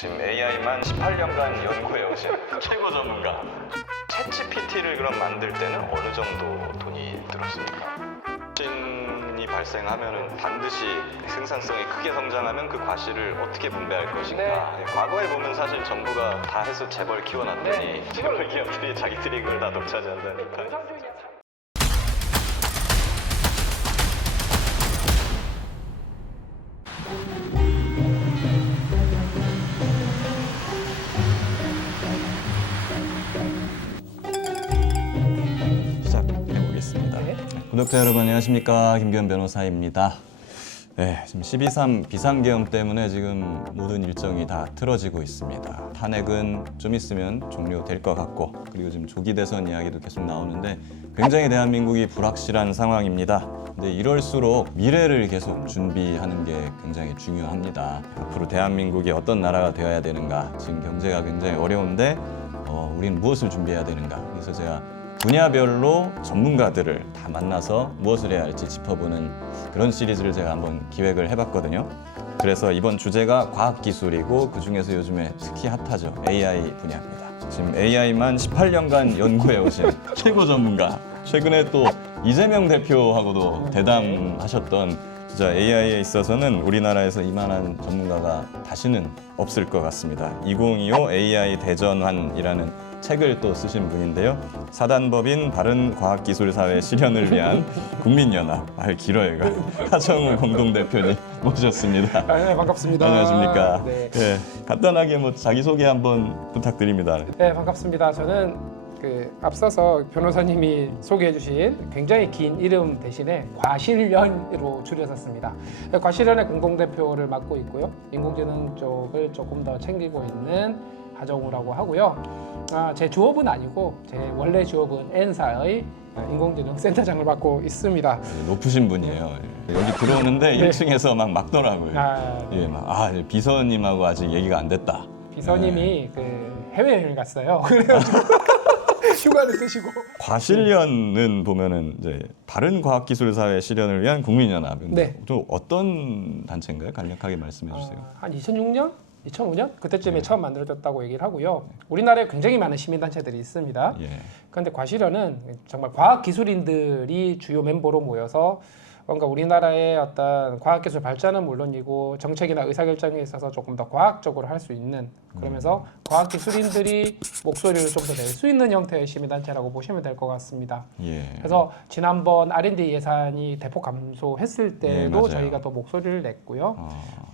지금 AI만 18년간 연구해오신 최고 전문가. 챗GPT를 그럼 만들 때는 어느 정도 돈이 들었습니까? 신이 발생하면은 반드시 생산성이 크게 성장하면 그 과실을 어떻게 분배할 것인가. 네. 과거에 보면 사실 정부가 다 해서 재벌 키워놨더니 재벌 기업들이 자기들이 그걸 다 독차지한다니까. 시작해보겠습니다. 네. 구독자 여러분 안녕하십니까, 김규현 변호사입니다. 네, 지금 12.3 비상계엄 때문에 지금 모든 일정이 다 틀어지고 있습니다. 탄핵은 좀 있으면 종료될 것 같고, 그리고 지금 조기 대선 이야기도 계속 나오는데 굉장히 대한민국이 불확실한 상황입니다. 근데 이럴수록 미래를 계속 준비하는 게 굉장히 중요합니다. 앞으로 대한민국이 어떤 나라가 되어야 되는가, 지금 경제가 굉장히 어려운데 우리는 무엇을 준비해야 되는가. 그래서 제가 분야별로 전문가들을 다 만나서 무엇을 해야 할지 짚어보는 그런 시리즈를 제가 한번 기획을 해봤거든요. 그래서 이번 주제가 과학기술이고 그 중에서 요즘에 특히 핫하죠. AI 분야입니다. 지금 AI만 18년간 연구해오신 최고 전문가. 최근에 또 이재명 대표하고도 대담하셨던, 진짜 AI에 있어서는 우리나라에서 이만한 전문가가 다시는 없을 것 같습니다. 2025 AI 대전환이라는 책을 또 쓰신 분인데요. 사단법인 바른과학기술사회 실현을 위한 국민연합, 길어요 이거, 하정우 공동대표님 모셨습니다. 네, 반갑습니다. 안녕하십니까. 네. 네, 간단하게 자기소개 한번 부탁드립니다. 네, 반갑습니다. 저는 앞서서 변호사님이 소개해주신 굉장히 긴 이름 대신에 과실련으로 줄여서 씁니다. 과실련의 공동대표를 맡고 있고요. 인공지능 쪽을 조금 더 챙기고 있는 하정우라고 하고요. 제 주업은 아니고 제 원래 주업은 N사의 인공지능 센터장을 맡고 있습니다. 높으신 분이에요. 여기 들어오는데 네. 1층에서 막 막더라고요. 비서님하고 아직 얘기가 안 됐다. 비서님이 해외여행을 갔어요. 그래가지고 휴가를 쓰시고. 과실련은 보면은 이제 바른과학기술사회 실현을 위한 국민연합인데, 네. 좀 어떤 단체인가요? 간략하게 말씀해 주세요. 한 2006년? 2005년? 그때쯤에 처음 만들어졌다고 얘기를 하고요. 우리나라에 굉장히 많은 시민단체들이 있습니다. 예. 그런데 과실련은 정말 과학기술인들이 주요 멤버로 모여서 뭔가 우리나라의 어떤 과학기술 발전은 물론이고 정책이나 의사결정에 있어서 조금 더 과학적으로 할 수 있는, 그러면서 과학기술인들이 목소리를 좀 더 낼 수 있는 형태의 시민단체라고 보시면 될 것 같습니다. 예. 그래서 지난번 R&D 예산이 대폭 감소했을 때도 맞아요. 저희가 또 목소리를 냈고요.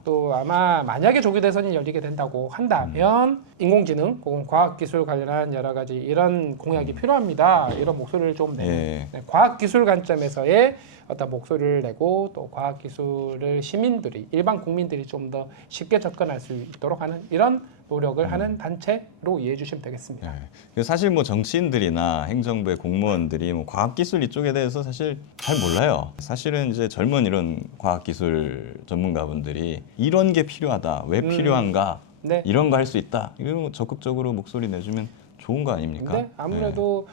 또 아마 만약에 조기 대선이 열리게 된다고 한다면 인공지능 혹은 과학기술 관련한 여러 가지 이런 공약이 필요합니다. 이런 목소리를 좀 내는, 예. 과학기술 관점에서의 어떤 목소리를 내고, 또 과학기술을 시민들이, 일반 국민들이 좀 더 쉽게 접근할 수 있도록 하는 이런 노력을 하는 단체로 이해해 주시면 되겠습니다. 예. 사실 정치인들이나 행정부의 공무원들이 과학기술 이쪽에 대해서 사실 잘 몰라요. 사실은 이제 젊은 이런 과학기술 전문가분들이 이런 게 필요하다, 왜 필요한가, 네. 이런 거 할 수 있다, 이런 거 적극적으로 목소리 내주면 좋은 거 아닙니까? 네, 아무래도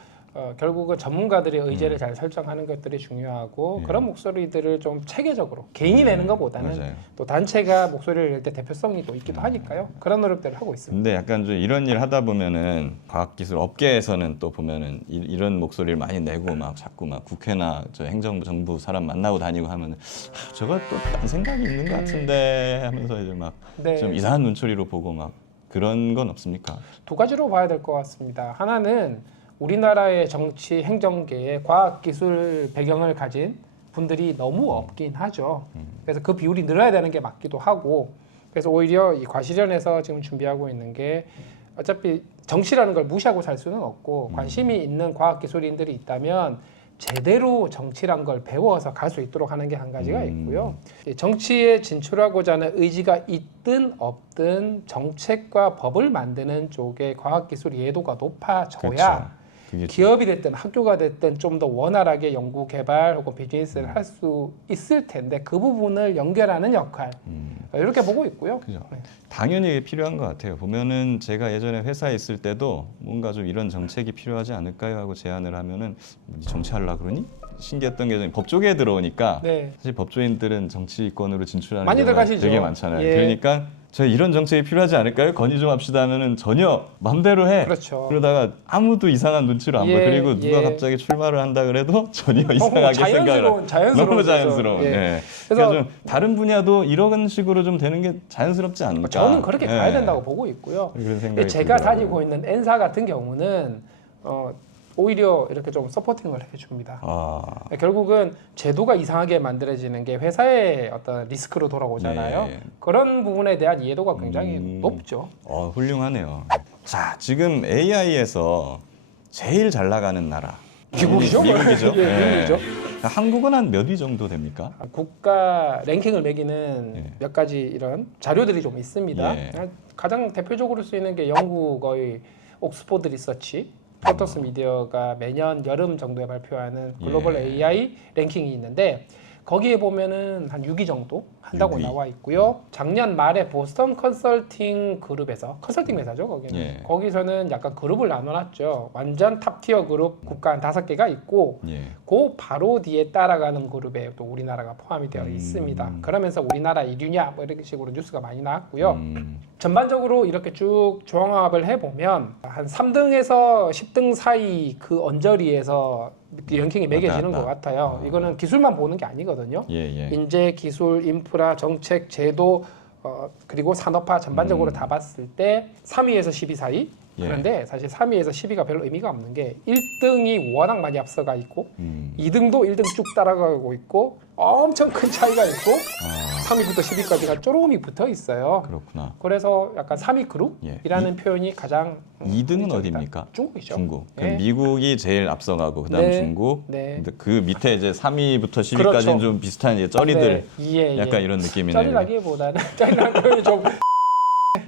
결국은 전문가들의 의제를 잘 설정하는 것들이 중요하고, 예. 그런 목소리들을 좀 체계적으로 개인이 내는 것보다는 맞아요. 또 단체가 목소리를 낼 때 대표성이 또 있기도 하니까요. 그런 노력들을 하고 있습니다. 근데 약간 좀 이런 일 하다 보면은 과학기술 업계에서는 또 보면은 이런 목소리를 많이 내고 자꾸 국회나 행정부 정부 사람 만나고 다니고 하면은 저거 또 딴 생각이 있는 것 같은데 하면서 이제 네. 좀 이상한 눈초리로 보고 그런 건 없습니까? 두 가지로 봐야 될 것 같습니다. 하나는 우리나라의 정치 행정계에 과학기술 배경을 가진 분들이 너무 없긴 하죠. 그래서 그 비율이 늘어야 되는 게 맞기도 하고, 그래서 오히려 이 과실련에서 지금 준비하고 있는 게, 어차피 정치라는 걸 무시하고 살 수는 없고, 관심이 있는 과학기술인들이 있다면 제대로 정치란 걸 배워서 갈 수 있도록 하는 게 한 가지가 있고요. 정치에 진출하고자 하는 의지가 있든 없든 정책과 법을 만드는 쪽에 과학기술 이해도가 높아져야 그렇죠. 그게 기업이 됐든 학교가 됐든 좀 더 원활하게 연구 개발 혹은 비즈니스를 할 수 있을 텐데, 그 부분을 연결하는 역할, 이렇게 보고 있고요. 그죠. 네. 당연히 필요한 것 같아요. 보면은 제가 예전에 회사에 있을 때도 뭔가 좀 이런 정책이 필요하지 않을까요 하고 제안을 하면은 정치하려고 그러니? 신기했던 게 법조계에 들어오니까 네. 사실 법조인들은 정치권으로 진출하는 많이들 경우가 가시죠. 되게 많잖아요. 예. 그러니까 저희 이런 정책이 필요하지 않을까요? 건의 좀 합시다 하면은 전혀 맘대로 해. 그렇죠. 그러다가 아무도 이상한 눈치를 안 보여. 예, 그리고 누가 예. 갑자기 출마를 한다 그래도 전혀 이상하게 생각을 안 자연스러운 너무 거죠. 자연스러운. 예. 예. 그래서 그러니까 좀 다른 분야도 이런 식으로 좀 되는 게 자연스럽지 않을까. 저는 그렇게 가야 예. 된다고 보고 있고요. 그런 생각이 제가 들더라고요. 다니고 있는 N사 같은 경우는 오히려 이렇게 좀 서포팅을 해줍니다. 아, 결국은 제도가 이상하게 만들어지는 게 회사의 어떤 리스크로 돌아오잖아요. 네. 그런 부분에 대한 이해도가 굉장히 높죠. 훌륭하네요. 자, 지금 AI에서 제일 잘 나가는 나라. 미국이죠? 미국이죠. 예, 예. 미국이죠. 한국은 한 몇 위 정도 됩니까? 국가 랭킹을 매기는 예. 몇 가지 이런 자료들이 좀 있습니다. 예. 가장 대표적으로 쓰이는 게 영국의 옥스포드 리서치, 포터스 미디어가 매년 여름 정도에 발표하는 글로벌 예. AI 랭킹이 있는데 거기에 보면은 한 6위 정도 한다고 6위. 나와 있고요. 작년 말에 보스턴 컨설팅 그룹에서 컨설팅 회사죠, 거기는. 예. 거기서는 약간 그룹을 나눠놨죠. 완전 탑티어 그룹 국가 한 5개가 있고 예. 그 바로 뒤에 따라가는 그룹에 또 우리나라가 포함이 되어 있습니다. 그러면서 우리나라 1위냐 뭐 이런 식으로 뉴스가 많이 나왔고요. 전반적으로 이렇게 쭉 종합을 해보면 한 3등에서 10등 사이 그 언저리에서 랭킹이 매겨지는 왔다 것 갔다. 같아요. 이거는 기술만 보는 게 아니거든요. 예, 예. 인재, 기술, 인프라, 정책, 제도 그리고 산업화 전반적으로 다 봤을 때 3위에서 10위 사이. 예. 그런데 사실 3위에서 10위가 별로 의미가 없는 게 1등이 워낙 많이 앞서가 있고 2등도 1등 쭉 따라가고 있고 엄청 큰 차이가 있고 3위부터 10위까지가 쪼로미 붙어 있어요. 그렇구나. 그래서 약간 3위 그룹이라는 표현이 가장 2등은 합리적이다. 어디입니까? 중국이죠. 중국. 예. 그럼 미국이 제일 앞서가고 그다음 네. 중국. 네. 근데 그 밑에 이제 3위부터 10위까지는 그렇죠. 좀 비슷한 이제 쩌리들. 네. 예, 약간 예. 이런 느낌이네요. 쩌리라기보다는 쩌리라는 표현이 좀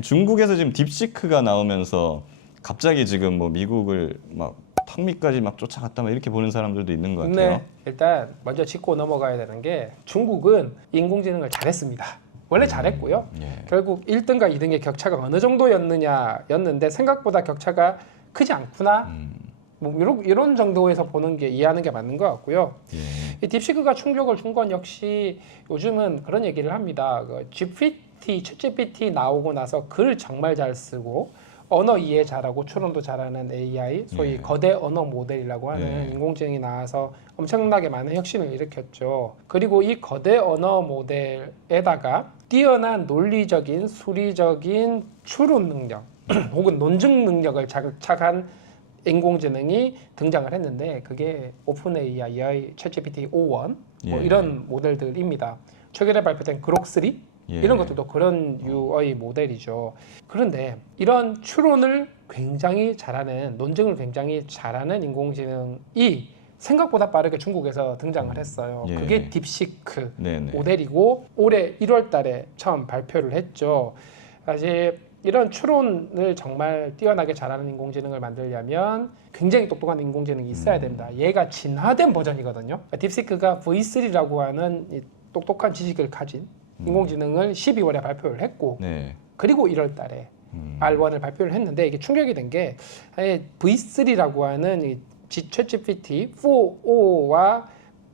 중국에서 지금 딥시크가 나오면서 갑자기 지금 뭐 미국을 막 턱밑까지 막 쫓아갔다 막 이렇게 보는 사람들도 있는 것 같아요. 네. 일단 먼저 짚고 넘어가야 되는 게 중국은 인공지능을 잘했습니다. 원래 잘했고요. 예. 결국 1등과 2등의 격차가 어느 정도였느냐였는데 생각보다 격차가 크지 않구나. 뭐 이런 정도에서 보는 게 이해하는 게 맞는 것 같고요. 예. 이 딥시크가 충격을 준 건 역시 요즘은 그런 얘기를 합니다. 챗GPT 나오고 나서 글 정말 잘 쓰고 언어 이해 잘하고 추론도 잘하는 AI, 소위 예. 거대 언어 모델이라고 하는 예. 인공지능이 나와서 엄청나게 많은 혁신을 일으켰죠. 그리고 이 거대 언어 모델에다가 뛰어난 논리적인, 수리적인 추론 능력 혹은 논증 능력을 자극한 인공지능이 등장을 했는데 그게 오픈 AI, 챗GPT 5.1 뭐 예. 이런 모델들입니다. 최근에 발표된 그록 3 예. 이런 것들도 그런 유의 모델이죠. 그런데 이런 추론을 굉장히 잘하는 논증을 굉장히 잘하는 인공지능이 생각보다 빠르게 중국에서 등장을 했어요. 예. 그게 딥시크 네네. 모델이고 올해 1월 달에 처음 발표를 했죠. 사실 이런 추론을 정말 뛰어나게 잘하는 인공지능을 만들려면 굉장히 똑똑한 인공지능이 있어야 됩니다. 얘가 진화된 버전이거든요. 딥시크가 V3라고 하는 이 똑똑한 지식을 가진 인공지능을 12월에 발표를 했고 네. 그리고 1월 달에 R1을 발표를 했는데 이게 충격이 된 게 V3라고 하는 이 챗GPT 4.5와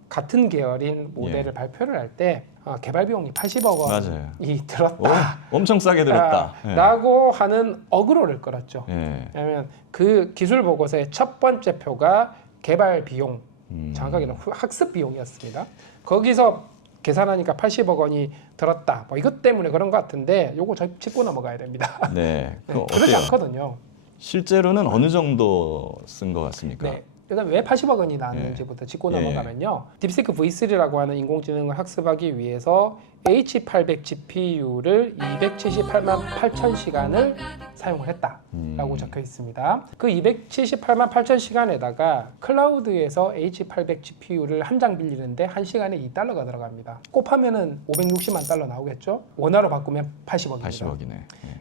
같은 계열인 모델을 발표를 할 때 개발 비용이 80억 맞아요. 원이 들었다. 엄청 싸게 들었다. 예. 라고 하는 어그로를 끌었죠. 예. 왜냐하면 그 기술 보고서의 첫 번째 표가 개발 비용, 정확하게는 학습 비용이었습니다. 거기서 계산하니까 80억 원이 들었다. 뭐 이것 때문에 그런 것 같은데 요거 짚고 넘어가야 됩니다. 네. 네, 그거 그렇지 어때요? 않거든요. 실제로는 어느 정도 쓴 것 같습니까? 네. 일단 왜 80억 원이 나왔는지부터 짚고 예. 넘어가면요. 딥시크 V3라고 하는 인공지능을 학습하기 위해서 H800 GPU를 278만 8천 시간을 사용을 했다라고 적혀 있습니다. 그 278만 8천 시간에다가 클라우드에서 H800 GPU를 한 장 빌리는데 한 시간에 $2가 들어갑니다. 곱하면은 560만 달러 나오겠죠? 원화로 바꾸면 80억입니다. 80억이네.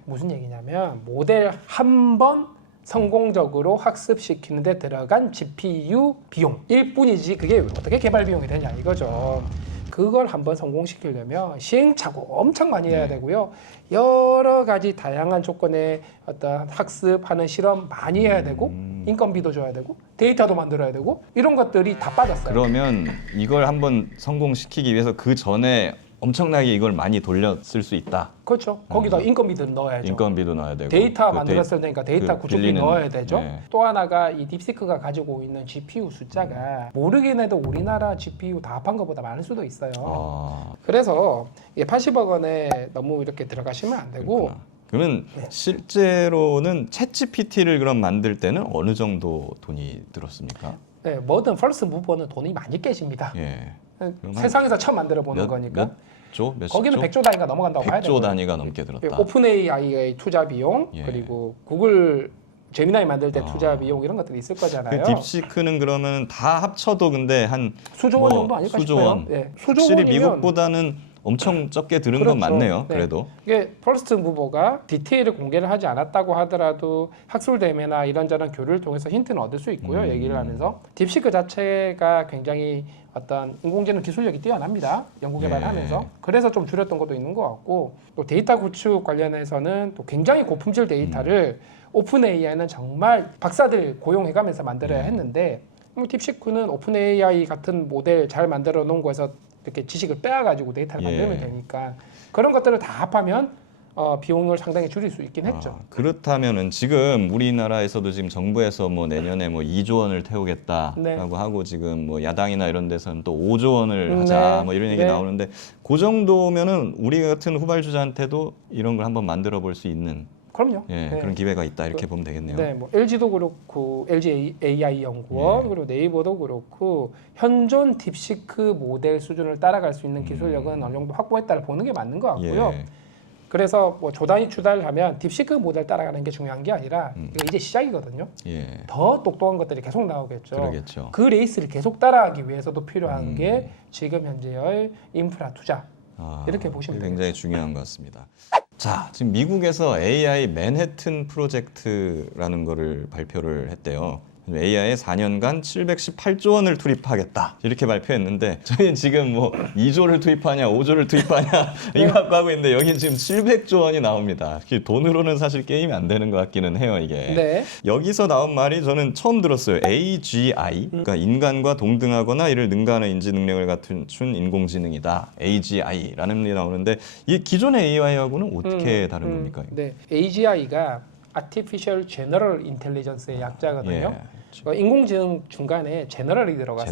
무슨 얘기냐면 모델 한 번 성공적으로 학습시키는 데 들어간 GPU 비용일 뿐이지 그게 어떻게 개발 비용이 되냐 이거죠. 그걸 한번 성공시키려면 시행착오 엄청 많이 해야 되고요. 여러 가지 다양한 조건의 어떤 학습하는 실험 많이 해야 되고 인건비도 줘야 되고 데이터도 만들어야 되고 이런 것들이 다 빠졌어요. 그러면 이걸 한번 성공시키기 위해서 그 전에 엄청나게 이걸 많이 돌렸을 수 있다. 그렇죠. 거기다 인건비도 넣어야죠. 인건비도 넣어야 되고 데이터 그 만들었을 테니까 데이터 그 구축비 빌리는- 넣어야 되죠. 네. 또 하나가 이 딥시크가 가지고 있는 GPU 숫자가 모르긴 해도 우리나라 GPU 다 합한 것보다 많을 수도 있어요. 아, 그래서 이게 80억 원에 너무 이렇게 들어가시면 안 되고 그렇구나. 그러면 실제로는 챗GPT를 그럼 만들 때는 어느 정도 돈이 들었습니까? 네, 뭐든 퍼스트 무버는 돈이 많이 깨집니다. 예. 그럼 한 세상에서 처음 만들어 보는 거니까. 몇 조? 몇십 거기는 조? 100조 단위가 넘어간다고 봐야 100조 되고요. 단위가 넘게 들었다. 오픈 AI의 투자 비용 예. 그리고 구글 제미나이 만들 때 아. 투자 비용 이런 것들이 있을 거잖아요. 그 딥시크는 그러면 다 합쳐도 근데 한 수조 원 뭐 정도 아닐까 수조 싶어요. 원. 예. 수조 확실히 원이면 미국보다는 엄청 적게 들은 건 그렇죠. 맞네요. 네. 그래도. 이게 퍼스트 무버가 디테일을 공개를 하지 않았다고 하더라도 학술 대회나 이런저런 교류를 통해서 힌트는 얻을 수 있고요. 얘기를 하면서 딥시크 자체가 굉장히 어떤 인공지능 기술력이 뛰어납니다. 연구 개발하면서. 예. 그래서 좀 줄였던 것도 있는 것 같고 또 데이터 구축 관련해서는 또 굉장히 고품질 데이터를 오픈 AI는 정말 박사들 고용해가면서 만들어야 예. 했는데 뭐 딥시크는 오픈 AI 같은 모델 잘 만들어 놓은 거에서 이렇게 지식을 빼가지고 데이터를 예. 만들면 되니까 그런 것들을 다 합하면 비용을 상당히 줄일 수 있긴 했죠. 그렇다면은 지금 우리나라에서도 지금 정부에서 뭐 내년에 뭐 2조 원을 태우겠다라고 네. 하고 지금 뭐 야당이나 이런 데서는 또 5조 원을 네. 하자 뭐 이런 얘기 네. 나오는데 그 정도면은 우리 같은 후발주자한테도 이런 걸 한번 만들어 볼 수 있는 그럼요. 예, 네. 그런 기회가 있다 이렇게 보면 되겠네요. 네, 뭐 LG도 그렇고 LG AI 연구원 예. 그리고 네이버도 그렇고 현존 딥시크 모델 수준을 따라갈 수 있는 기술력은 어느 정도 확보했다를 보는 게 맞는 것 같고요. 예. 그래서 뭐 조단위 추달을 하면 딥시크 모델 따라가는 게 중요한 게 아니라 이거 이제 시작이거든요. 예. 더 똑똑한 것들이 계속 나오겠죠. 그러겠죠. 그 레이스를 계속 따라가기 위해서도 필요한 음. 게 지금 현재의 인프라 투자. 이렇게 보시면 굉장히 중요한 것 같습니다. 자, 지금 미국에서 AI 맨해튼 프로젝트라는 거를 발표를 했대요. AI에 4년간 718조 원을 투입하겠다 이렇게 발표했는데 저희는 지금 뭐 2조를 투입하냐 5조를 투입하냐 이거 갖고 하고 있는데 여기 지금 700조 원이 나옵니다. 돈으로는 사실 게임이 안 되는 것 같기는 해요 이게. 네. 여기서 나온 말이 저는 처음 들었어요. AGI, 그러니까 인간과 동등하거나 이를 능가하는 인지 능력을 갖춘 인공지능이다. AGI라는 말이 나오는데 이게 기존의 AI하고는 어떻게 다른 겁니까? 네. AGI가 Artificial General Intelligence의 약자거든요. 인공지능 중간에 제너럴이 들어갔어요.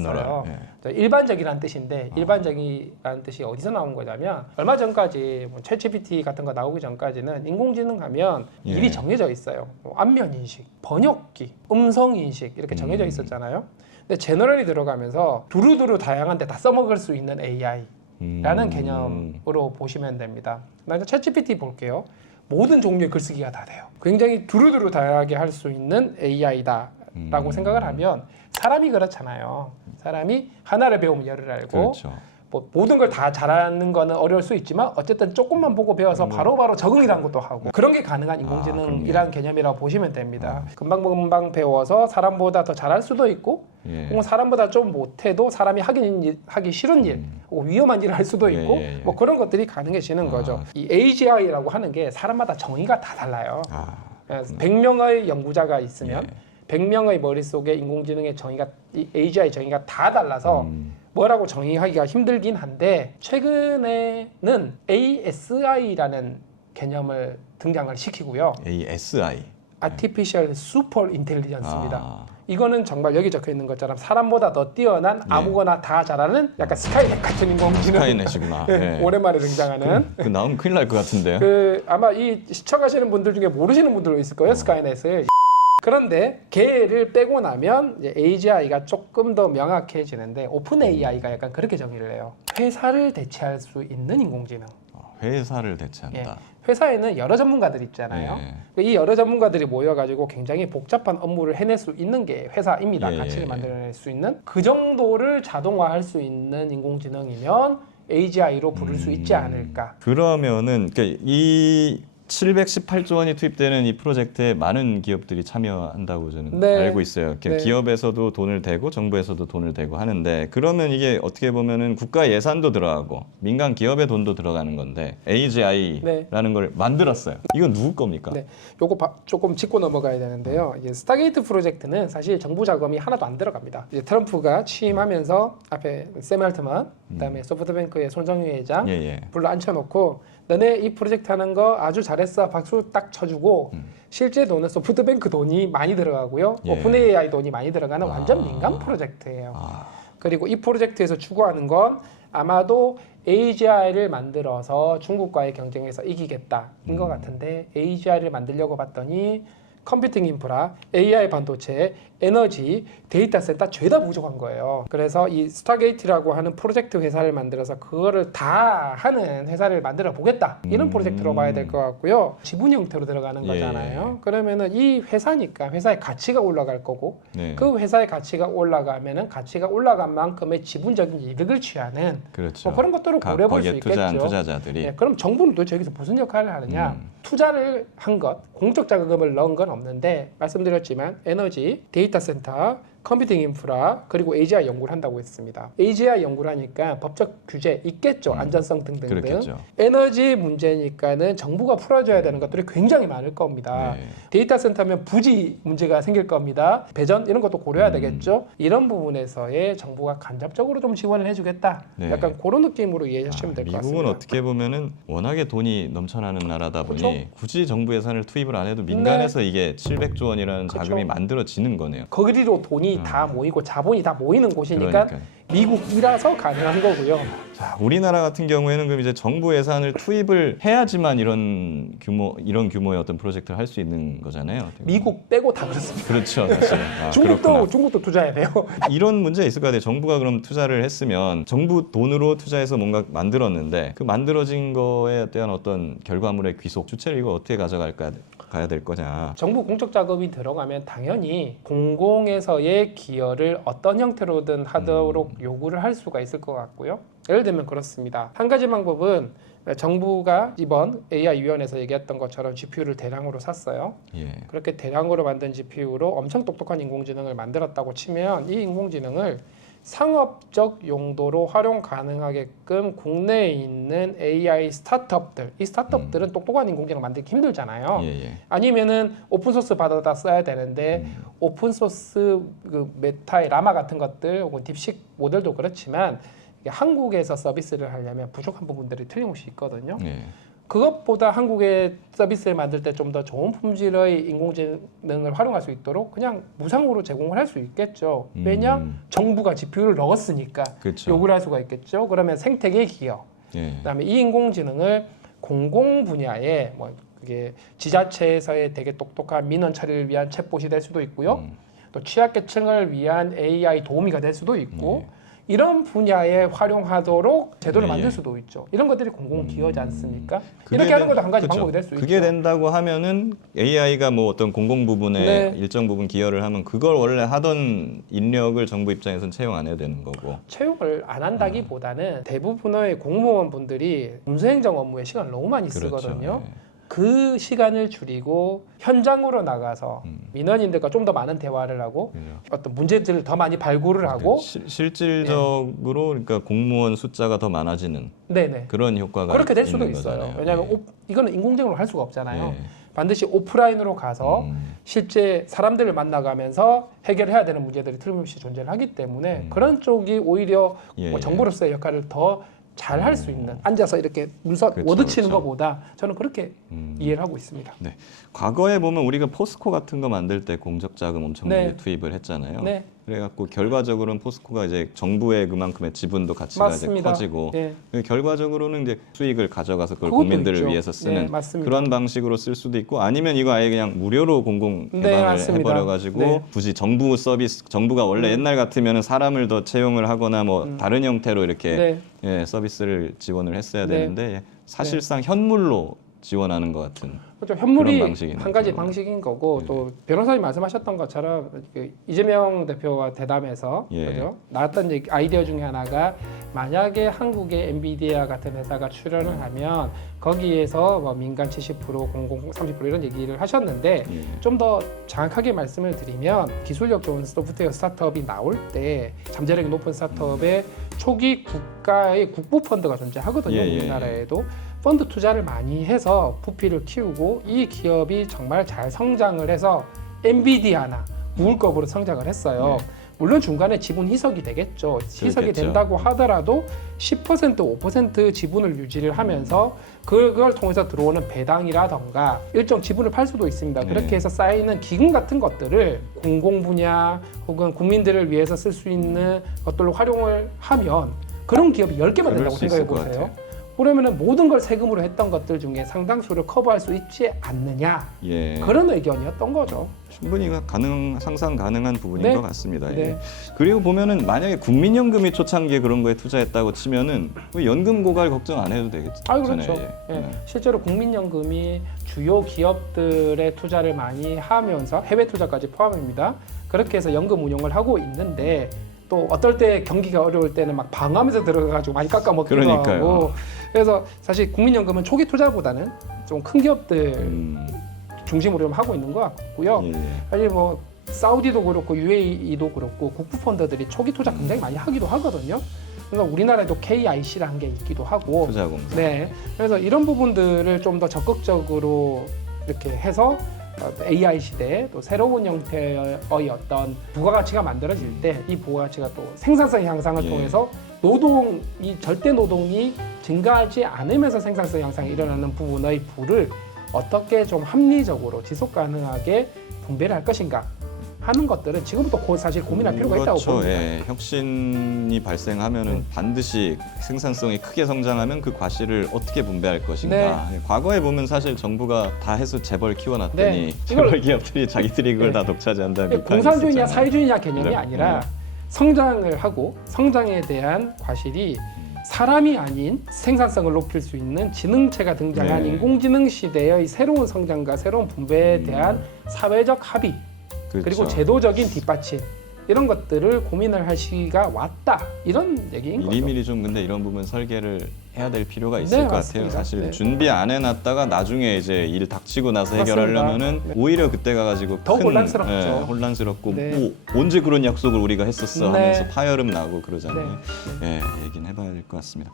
제너럴, 일반적이라는 뜻인데 일반적이라는 뜻이 어디서 나온 거냐면 얼마 전까지 뭐 챗GPT 같은 거 나오기 전까지는 인공지능 하면 예. 일이 정해져 있어요. 뭐 안면 인식, 번역기, 음성 인식 이렇게 정해져 있었잖아요. 근데 제너럴이 들어가면서 두루두루 다양한 데 다 써먹을 수 있는 AI라는 개념으로 보시면 됩니다. 나 이제 챗GPT 볼게요. 모든 종류의 글쓰기가 다 돼요. 굉장히 두루두루 다양하게 할 수 있는 AI다라고 생각을 하면 사람이 그렇잖아요. 사람이 하나를 배우면 열을 알고 그렇죠. 뭐 모든 걸 다 잘하는 거는 어려울 수 있지만 어쨌든 조금만 보고 배워서 바로바로 적응이라는 것도 하고 그런 게 가능한 인공지능이라는 개념이라고 보시면 됩니다. 금방금방 배워서 사람보다 더 잘할 수도 있고 예. 혹은 사람보다 좀 못해도 사람이 하기 싫은 일, 혹은 위험한 일을 할 수도 있고 예. 뭐 그런 것들이 가능해지는 거죠. 이 AGI라고 하는 게 사람마다 정의가 다 달라요. 100명의 연구자가 있으면 100명의 머릿속에 인공지능의 정의가 이 AGI 정의가 다 달라서 뭐라고 정의하기가 힘들긴 한데 최근에는 ASI라는 개념을 등장을 시키고요. ASI. Artificial Super Intelligence입니다. 아. 이거는 정말 여기 적혀 있는 것처럼 사람보다 더 뛰어난 아무거나 다 잘하는 약간 스카이넷 같은 인공지능. 스카이넷이구나. 네, 예. 오랜만에 등장하는. 그 나오면 큰일 날 것 같은데요. 아마 이 시청하시는 분들 중에 모르시는 분들도 있을 거예요. 스카이넷을. 그런데 걔를 빼고 나면 이제 AGI가 조금 더 명확해지는데 오픈 AI가 약간 그렇게 정의를 해요. 회사를 대체할 수 있는 인공지능. 회사를 대체한다. 회사에는 여러 전문가들이 있잖아요. 이 여러 전문가들이 모여가지고 굉장히 복잡한 업무를 해낼 수 있는 게 회사입니다. 가치를 만들어낼 수 있는 그 정도를 자동화할 수 있는 인공지능이면 AGI로 부를 수 있지 않을까. 그러면은 그러니까 이 718조 원이 투입되는 이 프로젝트에 많은 기업들이 참여한다고 저는 네. 알고 있어요. 네. 기업에서도 돈을 대고 정부에서도 돈을 대고 하는데 그러면 이게 어떻게 보면은 국가 예산도 들어가고 민간 기업의 돈도 들어가는 건데 AGI라는 걸 만들었어요. 이건 누구 겁니까? 네, 요거 조금 짚고 넘어가야 되는데요. 이제 스타게이트 프로젝트는 사실 정부 자금이 하나도 안 들어갑니다. 이제 트럼프가 취임하면서 앞에 샘 알트만 그다음에 소프트뱅크의 손정유 회장 예, 예. 불러 앉혀놓고 너네 이 프로젝트 하는 거 아주 잘했어 박수 딱 쳐주고 실제 돈은 소프트뱅크 돈이 많이 들어가고요. 예. 오픈 AI 돈이 많이 들어가는 완전 아. 민간 프로젝트예요. 아, 그리고 이 프로젝트에서 추구하는 건 아마도 AGI를 만들어서 중국과의 경쟁에서 이기겠다인 것 같은데 AGI를 만들려고 봤더니 컴퓨팅 인프라, AI 반도체, 에너지, 데이터 센터 죄다 부족한 거예요. 그래서 이 스타게이트라고 하는 프로젝트 회사를 만들어서 그거를 다 하는 회사를 만들어 보겠다. 이런 프로젝트로 봐야 될 것 같고요. 지분 형태로 들어가는 예. 거잖아요. 그러면은 이 회사니까 회사의 가치가 올라갈 거고 네. 그 회사의 가치가 올라가면은 가치가 올라간 만큼의 지분적인 이득을 취하는 그렇죠. 뭐 그런 것들을 고려해 볼 수 거기에 투자한 있겠죠. 투자자들이 네, 그럼 정부는 도대체 여기서 무슨 역할을 하느냐? 투자를 한 것, 공적 자금을 넣은 건 없는데 말씀드렸지만 에너지, 데이터 센터, 컴퓨팅 인프라 그리고 AGI 연구를 한다고 했습니다. AGI 연구를 하니까 법적 규제 있겠죠. 안전성 등등등. 그렇겠죠. 에너지 문제니까는 정부가 풀어줘야 되는 것들이 굉장히 많을 겁니다. 네. 데이터 센터면 부지 문제가 생길 겁니다. 배전 이런 것도 고려해야 되겠죠. 이런 부분에서의 정부가 간접적으로 좀 지원을 해주겠다. 네. 약간 그런 느낌으로 이해하시면 될 것 같습니다. 미국은 어떻게 보면은 워낙에 돈이 넘쳐나는 나라다 보니 그쵸? 굳이 정부 예산을 투입을 안 해도 민간에서 이게 700조 원이라는 그쵸. 자금이 만들어지는 거네요. 거기로 돈이 다 모이고 자본이 다 모이는 곳이니까 그러니까요. 미국이라서 가능한 거고요. 자, 우리나라 같은 경우에는 그럼 이제 정부 예산을 투입을 해야지만 이런 규모의 어떤 프로젝트를 할 수 있는 거잖아요. 어떻게 보면. 미국 빼고 다 그렇습니다. 그렇죠, 사실. 아, 그렇구나. 중국도 투자해야 돼요. 이런 문제가 있을 것 같아요. 정부가 그럼 투자를 했으면 정부 돈으로 투자해서 뭔가 만들었는데 그 만들어진 거에 대한 어떤 결과물의 귀속, 주체를 이거 어떻게 가야 될 거냐. 정부 공적 자금이 들어가면 당연히 공공에서의 기여를 어떤 형태로든 하도록 요구를 할 수가 있을 것 같고요. 예를 들면 그렇습니다. 한 가지 방법은 정부가 이번 AI위원회에서 얘기했던 것처럼 GPU를 대량으로 샀어요. 예. 그렇게 대량으로 만든 GPU로 엄청 똑똑한 인공지능을 만들었다고 치면 이 인공지능을 상업적 용도로 활용 가능하게끔 국내에 있는 AI 스타트업들, 이 스타트업들은 똑똑한 인공지능 만들기 힘들잖아요. 예, 예. 아니면은 오픈소스 받아다 써야 되는데 오픈소스 그 메타의 라마 같은 것들 혹은 딥식 모델도 그렇지만 이게 한국에서 서비스를 하려면 부족한 부분들이 틀림없이 있거든요. 예. 그것보다 한국의 서비스를 만들 때 좀 더 좋은 품질의 인공지능을 활용할 수 있도록 그냥 무상으로 제공을 할 수 있겠죠. 왜냐? 정부가 GPU를 넣었으니까 그렇죠. 요구를 할 수가 있겠죠. 그러면 생태계 기여, 예. 그다음에 이 인공지능을 공공 분야에 뭐 그게 지자체에서의 되게 똑똑한 민원 처리를 위한 챗봇이 될 수도 있고요. 또 취약계층을 위한 AI 도우미가 될 수도 있고 이런 분야에 활용하도록 제도를 예, 만들 예. 수도 있죠. 이런 것들이 공공 기여지 않습니까? 그게 이렇게 하는 것도 한 가지 그렇죠. 방법이 될 수 있죠. 그게 된다고 하면은 AI가 뭐 어떤 공공 부분에 네. 일정 부분 기여를 하면 그걸 원래 하던 인력을 정부 입장에서는 채용 안 해야 되는 거고. 채용을 안 한다기보다는 대부분의 공무원분들이 문서행정 업무에 시간을 너무 많이 쓰거든요. 예. 그 시간을 줄이고 현장으로 나가서 민원인들과 좀 더 많은 대화를 하고 그죠. 어떤 문제들을 더 많이 발굴을 하고 실질적으로 그러니까 공무원 숫자가 더 많아지는 네네 그런 효과가 그렇게 될 수도 있는 있어요. 거잖아요. 왜냐하면 예. 이거는 인공지능으로 할 수가 없잖아요. 예. 반드시 오프라인으로 가서 실제 사람들을 만나가면서 해결해야 되는 문제들이 틀림없이 존재를 하기 때문에 그런 쪽이 오히려 예, 뭐 예. 정부로서의 역할을 더 잘 할 수 있는 앉아서 이렇게 문서 그렇죠, 워드치는 그렇죠. 것보다 저는 그렇게 이해를 하고 있습니다. 네. 과거에 보면 우리가 포스코 같은 거 만들 때 공적 자금 엄청나게 네. 투입을 했잖아요. 네. 그래갖고 결과적으로는 포스코가 이제 정부의 그만큼의 지분도 가치가 이제 맞습니다. 커지고 예. 결과적으로는 이제 수익을 가져가서 그걸 그것도 국민들을 있죠. 위해서 쓰는 네, 맞습니다. 그런 방식으로 쓸 수도 있고 아니면 이거 아예 그냥 무료로 공공 네, 개방을 맞습니다. 해버려가지고 네. 굳이 정부 서비스 정부가 원래 옛날 같으면은 사람을 더 채용을 하거나 뭐 다른 형태로 이렇게 네. 예, 서비스를 지원을 했어야 네. 되는데 사실상 현물로 지원하는 것 같은. 그렇죠. 현물이 그런 방식이네요, 한 가지 그거는. 방식인 거고 또 변호사님 말씀하셨던 것처럼 그 이재명 대표와 대담에서 예. 그죠? 나왔던 아이디어 중에 하나가 만약에 한국의 엔비디아 같은 회사가 출연을 하면 거기에서 뭐 민간 70% 공공 30% 이런 얘기를 하셨는데 예. 좀 더 정확하게 말씀을 드리면 기술력 좋은 소프트웨어 스타트업이 나올 때 잠재력이 높은 스타트업의 초기 국가의 국부 펀드가 존재하거든요. 예, 예, 우리나라에도 펀드 투자를 많이 해서 부피를 키우고 이 기업이 정말 잘 성장을 해서 엔비디아나 우울급으로 성장을 했어요. 물론 중간에 지분 희석이 되겠죠. 희석이 그렇겠죠. 된다고 하더라도 10% 5% 지분을 유지를 하면서 그걸 통해서 들어오는 배당이라던가 일정 지분을 팔 수도 있습니다. 네. 그렇게 해서 쌓이는 기금 같은 것들을 공공 분야 혹은 국민들을 위해서 쓸 수 있는 것들로 활용을 하면 그런 기업이 10개만 그럴 된다고 수 생각해 있을 것 보세요. 같아요. 그러면은 모든 걸 세금으로 했던 것들 중에 상당수를 커버할 수 있지 않느냐 예. 그런 의견이었던 거죠. 충분히 상상 가능한 부분인 네. 것 같습니다. 네. 예. 그리고 보면은 만약에 국민연금이 초창기에 그런 거에 투자했다고 치면은 연금 고갈 걱정 안 해도 되겠잖아요. 아 그렇죠. 예. 예. 실제로 국민연금이 주요 기업들의 투자를 많이 하면서 해외 투자까지 포함입니다. 그렇게 해서 연금 운용을 하고 있는데 또 어떨 때 경기가 어려울 때는 막 방어하면서 들어가가지고 많이 깎아먹기도 그러니까요. 하고 그래서 사실 국민연금은 초기 투자보다는 좀 큰 기업들 중심으로 좀 하고 있는 것 같고요. 예, 예. 사실 뭐 사우디도 그렇고 UAE도 그렇고 국부 펀드들이 초기 투자 굉장히 많이 하기도 하거든요. 그래서 우리나라에도 KIC라는 게 있기도 하고, 투자공사. 네, 그래서 이런 부분들을 좀 더 적극적으로 이렇게 해서 AI 시대에 또 새로운 형태의 어떤 부가가치가 만들어질 때 이 부가가치가 또 생산성 향상을 예. 통해서 이 절대 노동이 증가하지 않으면서 생산성 향상이 일어나는 부분의 부를 어떻게 좀 합리적으로 지속 가능하게 분배를 할 것인가 하는 것들은 지금부터 사실 고민할 필요가 있다고 그렇죠. 봅니다. 예. 혁신이 발생하면은 반드시 생산성이 크게 성장하면 그 과실을 어떻게 분배할 것인가. 네. 예. 과거에 보면 사실 정부가 다 해서 재벌 키워놨더니 네. 재벌 기업들이 자기들이 그걸 다 독차지한다는 비판이 공산주의냐 있었잖아요. 사회주의냐 개념이 네. 아니라 성장을 하고 성장에 대한 과실이 사람이 아닌 생산성을 높일 수 있는 지능체가 등장한 네. 인공지능 시대의 새로운 성장과 새로운 분배에 대한 사회적 합의 그렇죠. 그리고 제도적인 뒷받침 이런 것들을 고민을 할 시기가 왔다 이런 얘기인 거죠. 미리미리 좀 근데 이런 부분 설계를 해야 될 필요가 있을 네, 것 맞습니다. 같아요. 사실 네. 준비 안 해놨다가 나중에 이제 일 닥치고 나서 맞습니다. 해결하려면은 네. 오히려 그때 가가지고 더 큰, 혼란스럽죠. 예, 혼란스럽고 네. 언제 그런 약속을 우리가 했었어 네. 하면서 파열음 나고 그러잖아요. 네. 예, 얘기는 해봐야 될 것 같습니다.